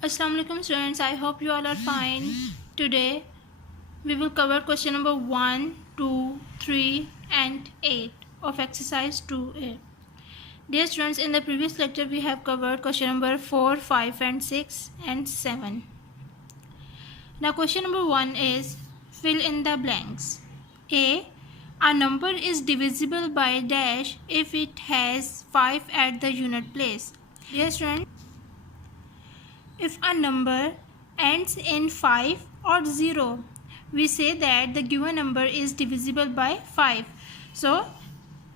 Assalamualaikum students, I hope you all are fine. Today we will cover question number 1, 2, 3 and 8 of exercise 2a. Dear students, in the previous lecture we have covered question number 4, 5 and 6 and 7. Now question number 1 is fill in the blanks. A number is divisible by dash if it has 5 at the unit place. Dear students, if a number ends in 5 or 0, we say that the given number is divisible by 5. So,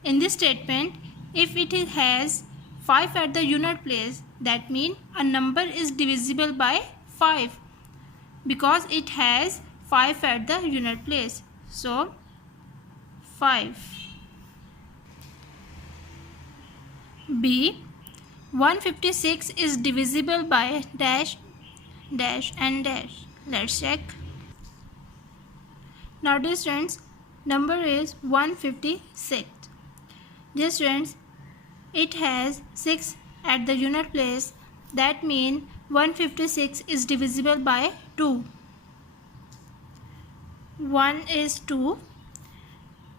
in this statement, if it has 5 at the unit place, that means a number is divisible by 5 because it has 5 at the unit place. So, 5. B. 156 is divisible by dash, dash and dash. Let's check. Now dear students, number is 156. Dear students, it has 6 at the unit place. That means 156 is divisible by 2. 1 is 2.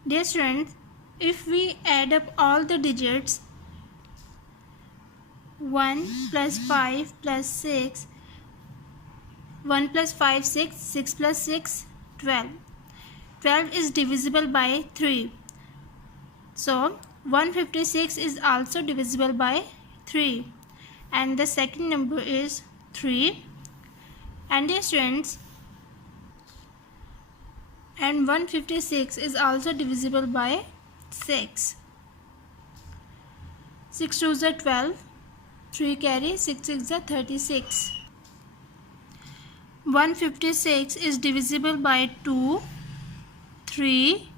Dear students, if we add up all the digits, 1 plus 5 plus 6, 1 plus 5, 6, 6 plus 6, 12. 12 is divisible by 3. So, 156 is also divisible by 3. And the second number is 3. And dear students, and 156 is also divisible by 6. 6 2s are 12. 3 carry, 6 6 are 36. 156 is divisible by 2, 3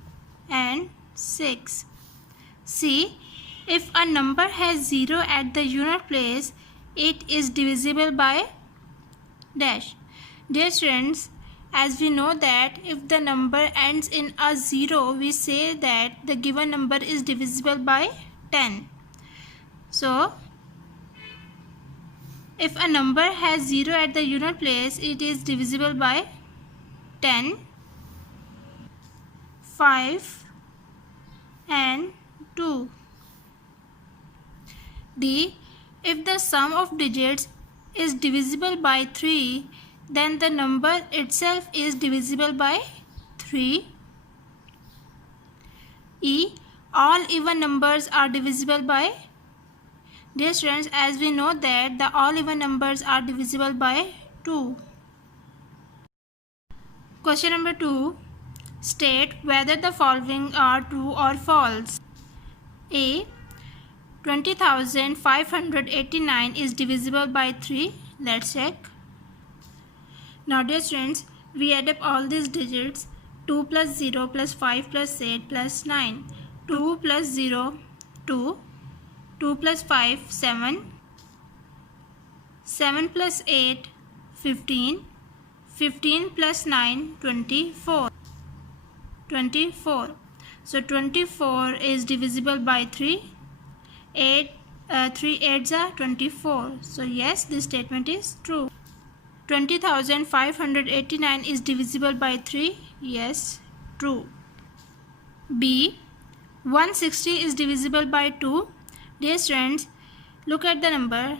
and 6. See, if a number has 0 at the unit place, it is divisible by dash. Dear students, as we know that if the number ends in a 0, we say that the given number is divisible by 10. So, if a number has 0 at the unit place, it is divisible by 10, 5 and 2. D. If the sum of digits is divisible by 3, then the number itself is divisible by 3. E. All even numbers are divisible by. Dear students, as we know that the all even numbers are divisible by 2. Question number 2. State whether the following are true or false. A. 20,589 is divisible by 3. Let's check. Now dear students, we add up all these digits. 2 plus 0 plus 5 plus 8 plus 9. 2 plus 0, 2. 2 plus 5, 7. 7 plus 8, 15. 15 plus 9, 24. 24. So 24 is divisible by 3. 3 8s are 24. So yes, this statement is true. 20,589 is divisible by 3. Yes, true. B. 160 is divisible by 2. Dear students, look at the number.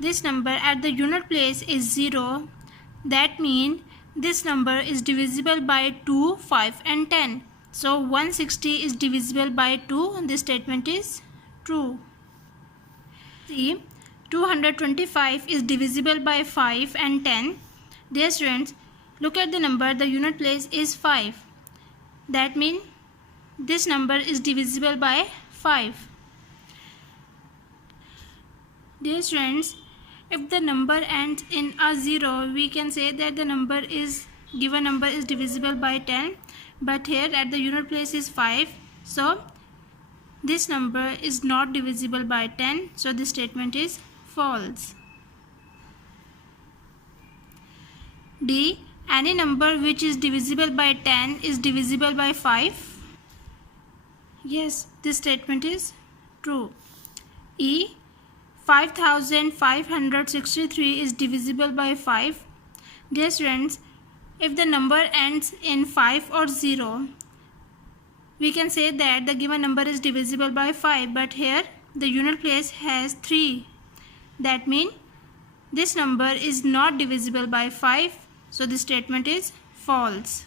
This number at the unit place is 0. That means this number is divisible by 2, 5 and 10. So 160 is divisible by 2. This statement is true. C. 225 is divisible by 5 and 10. Dear students, look at the number. The unit place is 5. That means this number is divisible by 5. Dear students, if the number ends in a 0, we can say that the given number is divisible by 10. But here at the unit place is 5. So, this number is not divisible by 10. So, this statement is false. D. Any number which is divisible by 10 is divisible by 5. Yes, this statement is true. E. 5563 is divisible by 5. Dear students, if the number ends in 5 or 0, we can say that the given number is divisible by 5, but here the unit place has 3. That means this number is not divisible by 5, so this statement is false.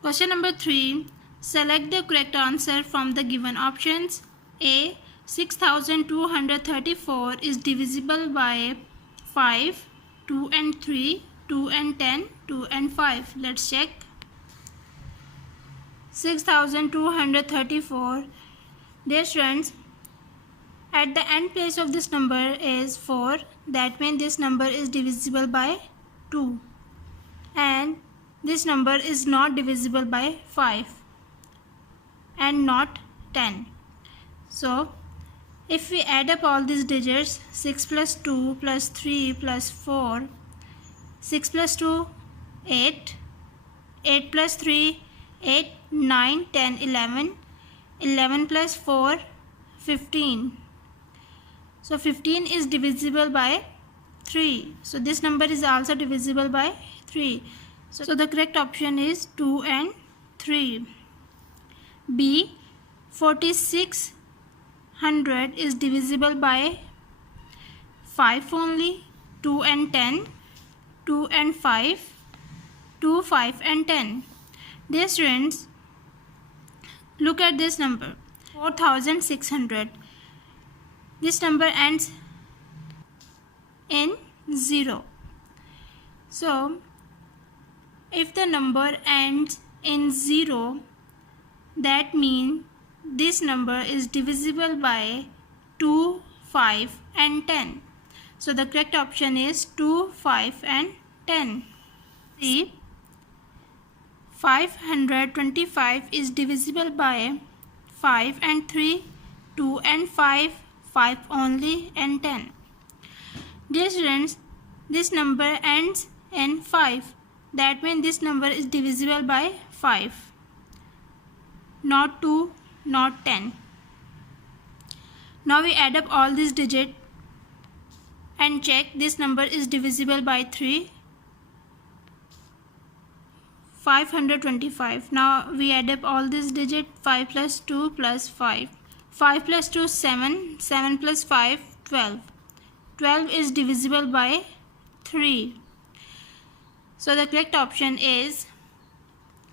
Question number 3. Select the correct answer from the given options. A. 6234 is divisible by 5, 2 and 3, 2 and 10, 2 and 5. Let's check. 6234. Dear students, at the end place of this number is 4. That means this number is divisible by 2. And this number is not divisible by 5 and not 10. So, if we add up all these digits, 6 plus 2 plus 3 plus 4, 6 plus 2, 8, 8 plus 3, 8, 9, 10, 11, 11 plus 4, 15. So, 15 is divisible by 3. So, this number is also divisible by 3. So, the correct option is 2 and 3. B. 4600 is divisible by 5 only, 2 and 10, 2 and 5, 2, 5 and 10. Dear students, look at this number, 4600. This number ends in 0. So, if the number ends in 0, that means this number is divisible by 2, 5 and 10. So the correct option is 2, 5 and 10. C. 525 is divisible by 5 and 3, 2 and 5, 5 only and 10. Dear students, this number ends in 5. That means this number is divisible by 5. Not 2, not 10. Now we add up all these digits and check this number is divisible by 3. 525. Now we add up all these digits, 5 plus 2 plus 5. 5 plus 2 7, 7 plus 5 12. 12 is divisible by 3. So the correct option is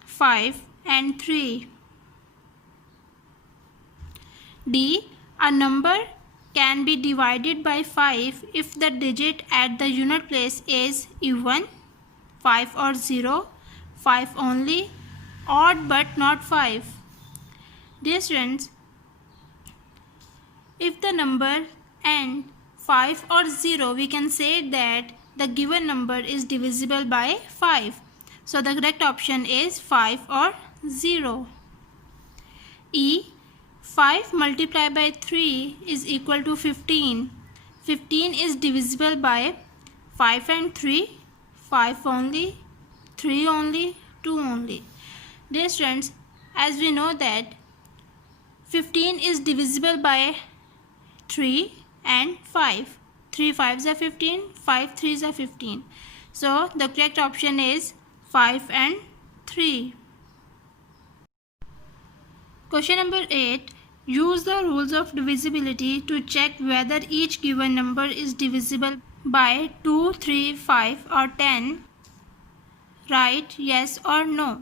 5 and 3. D. A number can be divided by 5 if the digit at the unit place is even, 5 or 0, 5 only, odd but not 5. Dear students, if the number ends 5 or 0, we can say that the given number is divisible by 5. So the correct option is 5 or 0. E. 5 multiplied by 3 is equal to 15. 15 is divisible by 5 and 3, 5 only, 3 only, 2 only. Dear students, as we know that 15 is divisible by 3 and 5. 3 5s are 15, 5 3s are 15. So the correct option is 5 and 3. Question number 8. Use the rules of divisibility to check whether each given number is divisible by 2, 3, 5 or 10. Write yes or no.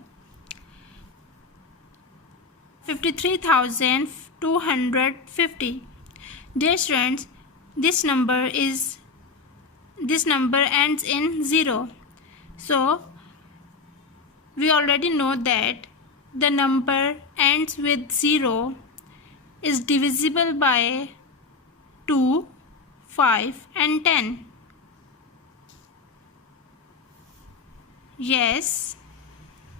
53,250. Dear students, this number ends in 0. So we already know that the number ends with 0 is divisible by 2, 5 and 10. Yes.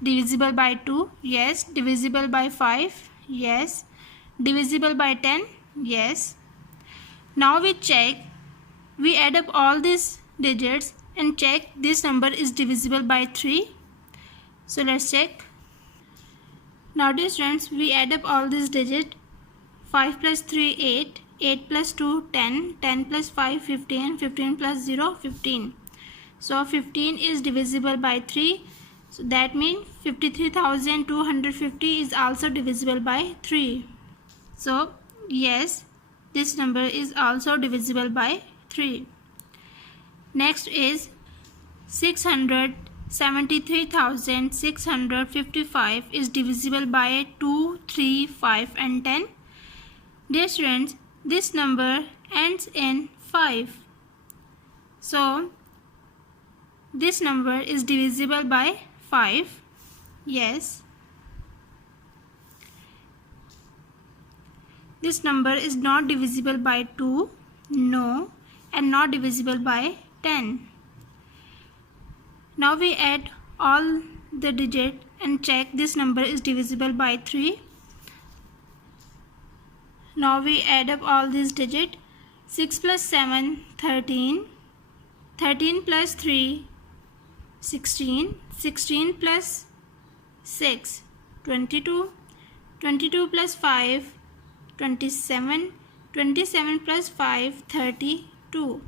Divisible by 2. Yes. Divisible by 5. Yes. Divisible by 10. Yes. Now we check. We add up all these digits and check this number is divisible by 3. So let's check. Now dear students, we add up all these digits. 5 plus 3 8. 8 plus 2, 10. 10 plus 5, 15. 15 plus 0, 15. So 15 is divisible by 3. So that means 53,250 is also divisible by 3. So yes, this number is also divisible by 3. Next is 673,655 is divisible by 2, 3, 5 and 10. Dear students, this number ends in 5. So this number is divisible by 5. Yes. This number is not divisible by 2. No. And not divisible by 10. Now we add all the digits and check this number is divisible by 3. Now we add up all these digits. 6 plus 7, 13. 13 plus 3, 16. 16 plus 6, 22. 22 plus 5, 27. 27 plus 5, 32.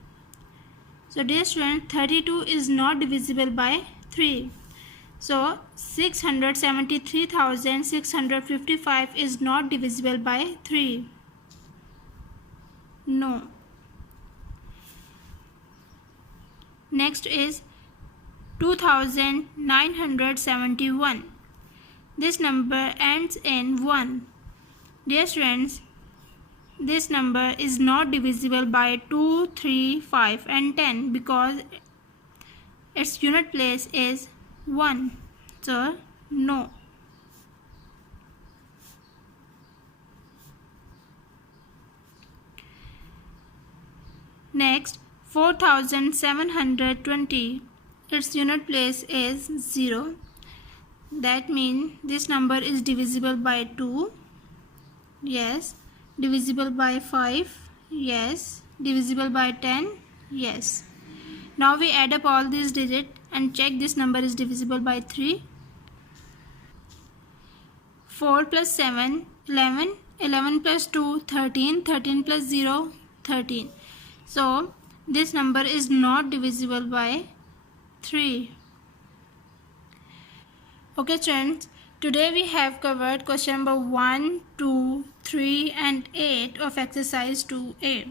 So dear student, 32 is not divisible by 3. So 673,655 is not divisible by 3. No. Next is 2,971. This number ends in 1. Dear students, this number is not divisible by 2, 3, 5 and 10 because its unit place is 1. So no. Next, 4,720. Its unit place is 0. That means this number is divisible by 2. Yes. Divisible by 5. Yes. Divisible by 10. Yes. Now we add up all these digits and check this number is divisible by 3. 4 plus 7, 11. 11 plus 2, 13. 13 plus 0, 13. So this number is not divisible by 3. Okay friends, today we have covered question number 1, 2, 3 and 8 of exercise 2A.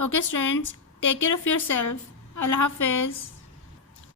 Okay students, take care of yourself. Allah Hafiz.